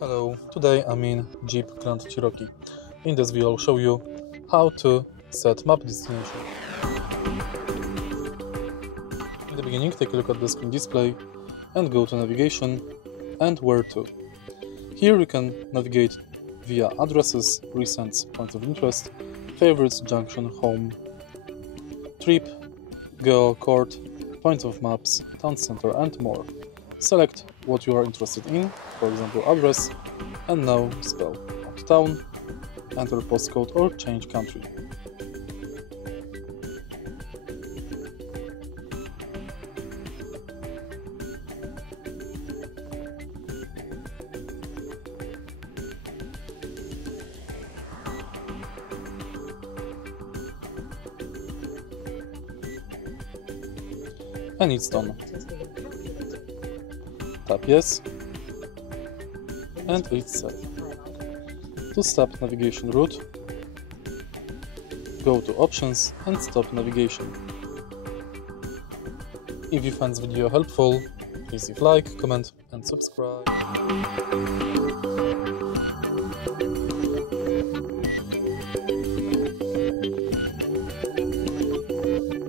Hello, today I'm in JEEP Grand Cherokee. In this video I'll show you how to set map destination. In the beginning, take a look at the screen display and go to navigation and where to. Here you can navigate via addresses, recents, points of interest, favorites, junction, home, trip, geo, court, points of maps, town center and more. Select what you are interested in, for example address, and now spell out town, enter postcode or change country. And it's done. Tap yes, and it's set. To stop navigation route, go to options and stop navigation. If you find this video helpful, please leave like, comment and subscribe.